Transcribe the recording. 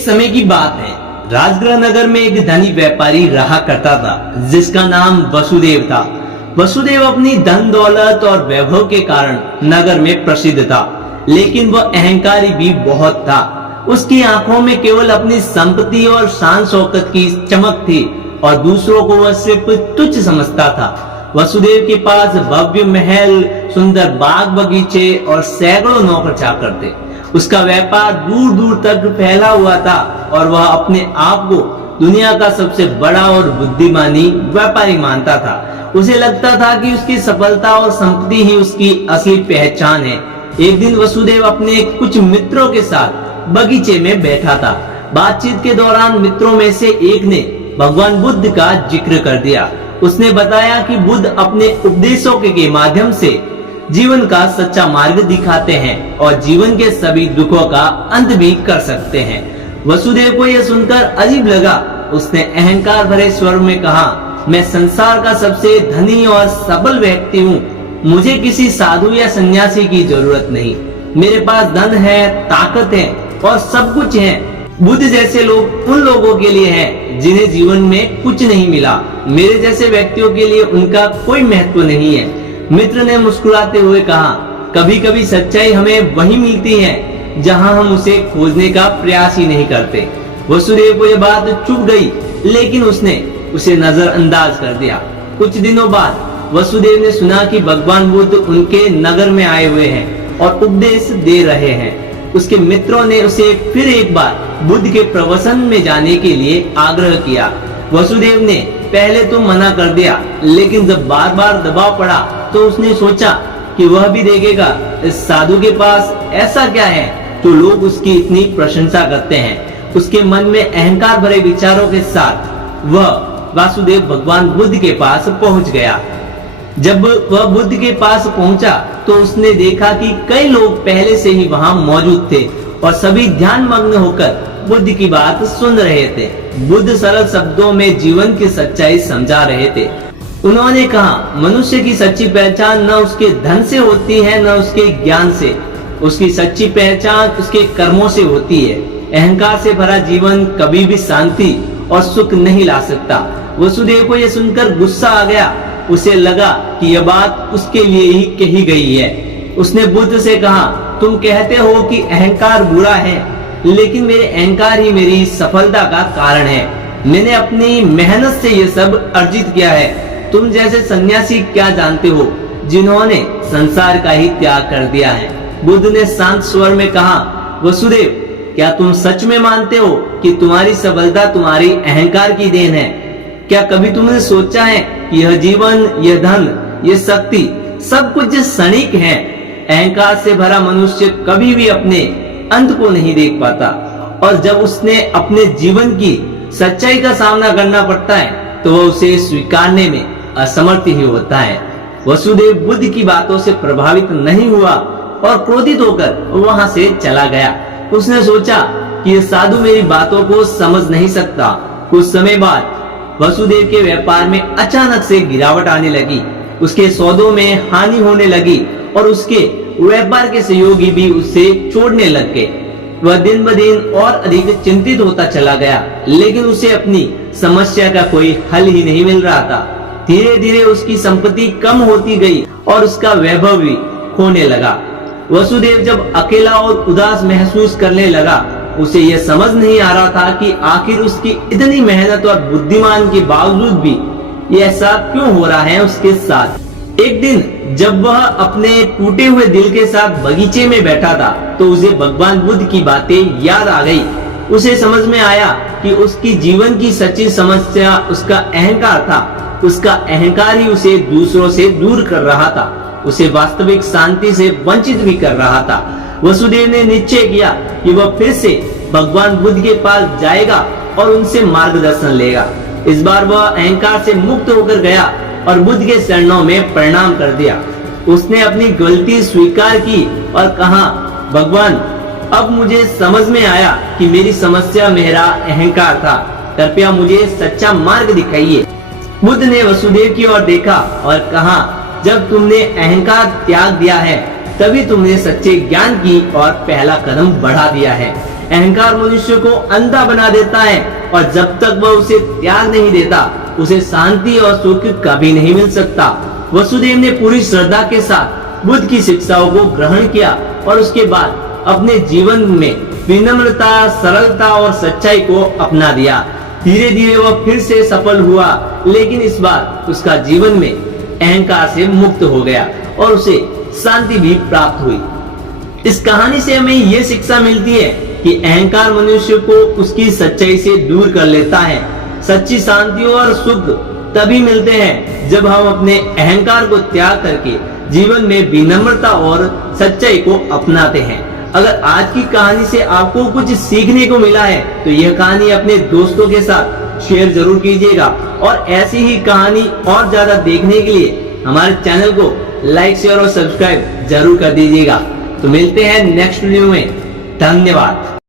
एक समय की बात है, राजगृह नगर में एक धनी व्यापारी रहा करता था जिसका नाम वसुदेव था। वसुदेव अपनी धन दौलत और वैभव के कारण नगर में प्रसिद्ध था, लेकिन वह अहंकारी भी बहुत था। उसकी आंखों में केवल अपनी संपत्ति और शान शौकत की चमक थी और दूसरों को वह सिर्फ तुच्छ समझता था। वसुदेव के पास भव्य महल, सुंदर बाग बगीचे और सैकड़ों नौकर चाकर थे। उसका व्यापार दूर दूर तक फैला हुआ था और वह अपने आप को दुनिया का सबसे बड़ा और बुद्धिमानी व्यापारी मानता था। उसे लगता था कि उसकी सफलता और संपत्ति ही उसकी असली पहचान है। एक दिन वसुदेव अपने कुछ मित्रों के साथ बगीचे में बैठा था। बातचीत के दौरान मित्रों में से एक ने भगवान बुद्ध का जिक्र कर दिया। उसने बताया कि बुद्ध अपने उपदेशों के माध्यम से जीवन का सच्चा मार्ग दिखाते हैं और जीवन के सभी दुखों का अंत भी कर सकते हैं। वसुदेव को यह सुनकर अजीब लगा। उसने अहंकार भरे स्वर में कहा, मैं संसार का सबसे धनी और सबल व्यक्ति हूँ। मुझे किसी साधु या सन्यासी की जरूरत नहीं। मेरे पास धन है, ताकत है और सब कुछ है। बुद्ध जैसे लोग उन लोगों के लिए हैं जिन्हें जीवन में कुछ नहीं मिला। मेरे जैसे व्यक्तियों के लिए उनका कोई महत्व नहीं है। मित्र ने मुस्कुराते हुए कहा, कभी कभी सच्चाई हमें वही मिलती है जहां हम उसे खोजने का प्रयास ही नहीं करते। वसुदेव को यह बात चुभ गई, लेकिन उसने उसे नजरअंदाज कर दिया। कुछ दिनों बाद वसुदेव ने सुना कि भगवान बुद्ध उनके नगर में आए हुए हैं और उपदेश दे रहे हैं। उसके मित्रों ने उसे फिर एक बार बुद्ध के प्रवचन में जाने के लिए आग्रह किया। वसुदेव ने पहले तो मना कर दिया, लेकिन जब बार बार दबाव पड़ा तो उसने सोचा कि वह भी देखेगा इस साधु के पास ऐसा क्या है जो लोग उसकी इतनी प्रशंसा करते हैं। उसके मन में अहंकार भरे विचारों के साथ वह वासुदेव भगवान बुद्ध के पास पहुंच गया। जब वह बुद्ध के पास पहुंचा तो उसने देखा कि कई लोग पहले से ही वहां मौजूद थे और सभी ध्यान मग्न होकर बुद्ध की बात सुन रहे थे। बुद्ध सरल शब्दों में जीवन की सच्चाई समझा रहे थे। उन्होंने कहा, मनुष्य की सच्ची पहचान न उसके धन से होती है, न उसके ज्ञान से। उसकी सच्ची पहचान उसके कर्मों से होती है। अहंकार से भरा जीवन कभी भी शांति और सुख नहीं ला सकता। वसुदेव को यह सुनकर गुस्सा आ गया। उसे लगा कि यह बात उसके लिए ही कही गई है। उसने बुद्ध से कहा, तुम कहते हो कि अहंकार बुरा है, लेकिन मेरे अहंकार ही मेरी सफलता का कारण है। मैंने अपनी मेहनत से यह सब अर्जित किया है। तुम जैसे सन्यासी क्या जानते हो जिन्होंने संसार का ही त्याग कर दिया है। बुद्ध ने शांत स्वर में कहा, वसुदेव, क्या तुम सच में मानते हो कि तुम्हारी सफलता तुम्हारी अहंकार की देन है? क्या कभी तुमने सोचा है कि यह जीवन, यह धन, यह शक्ति सब कुछ क्षणिक है? अहंकार से भरा मनुष्य कभी भी अपने अंत को नहीं देख पाता और जब उसने अपने जीवन की सच्चाई का सामना करना पड़ता है तो वह उसे स्वीकारने में असमर्थ ही होता है। वसुदेव बुद्ध की बातों से प्रभावित नहीं हुआ और क्रोधित होकर वहां से चला गया। उसने सोचा कि यह साधु मेरी बातों को समझ नहीं सकता। कुछ समय बाद वसुदेव के व्यापार में अचानक से गिरावट आने लगी। उसके सौदों में हानि होने लगी और उसके व्यापार के सहयोगी भी उससे छोड़ने लग गए। वह दिन ब दिन और अधिक चिंतित होता चला गया, लेकिन उसे अपनी समस्या का कोई हल ही नहीं मिल रहा था। धीरे धीरे उसकी संपत्ति कम होती गई और उसका वैभव भी खोने लगा। वसुदेव जब अकेला और उदास महसूस करने लगा, उसे यह समझ नहीं आ रहा था कि आखिर उसकी इतनी मेहनत और बुद्धिमान के बावजूद भी ये ऐसा क्यों हो रहा है उसके साथ। एक दिन जब वह अपने टूटे हुए दिल के साथ बगीचे में बैठा था तो उसे भगवान बुद्ध की बातें याद आ गई। उसे समझ में आया कि उसकी जीवन की सच्ची समस्या उसका अहंकार था। उसका अहंकार ही उसे दूसरों से दूर कर रहा था, उसे वास्तविक शांति से वंचित भी कर रहा था। वसुदेव ने निश्चय किया कि वह फिर से भगवान बुद्ध के पास जाएगा और उनसे मार्गदर्शन लेगा। इस बार वह अहंकार से मुक्त होकर गया और बुद्ध के चरणों में प्रणाम कर दिया। उसने अपनी गलती स्वीकार की और कहा, भगवान, अब मुझे समझ में आया कि मेरी समस्या मेरा अहंकार था। कृपया मुझे सच्चा मार्ग दिखाइए। बुद्ध ने वसुदेव की ओर देखा और कहा, जब तुमने अहंकार त्याग दिया है तभी तुमने सच्चे ज्ञान की ओर पहला कदम बढ़ा दिया है। अहंकार मनुष्य को अंधा बना देता है और जब तक वह उसे त्याग नहीं देता उसे शांति और सुख कभी नहीं मिल सकता। वसुदेव ने पूरी श्रद्धा के साथ बुद्ध की शिक्षाओं को ग्रहण किया और उसके बाद अपने जीवन में विनम्रता, सरलता और सच्चाई को अपना दिया। धीरे धीरे वह फिर से सफल हुआ, लेकिन इस बार उसका जीवन में अहंकार से मुक्त हो गया और उसे शांति भी प्राप्त हुई। इस कहानी से हमें यह शिक्षा मिलती है कि अहंकार मनुष्य को उसकी सच्चाई से दूर कर लेता है। सच्ची शांति और सुख तभी मिलते हैं जब हम अपने अहंकार को त्याग करके जीवन में विनम्रता और सच्चाई को अपनाते हैं। अगर आज की कहानी से आपको कुछ सीखने को मिला है तो यह कहानी अपने दोस्तों के साथ शेयर जरूर कीजिएगा और ऐसी ही कहानी और ज्यादा देखने के लिए हमारे चैनल को लाइक, शेयर और सब्सक्राइब जरूर कर दीजिएगा। तो मिलते हैं नेक्स्ट वीडियो में। धन्यवाद।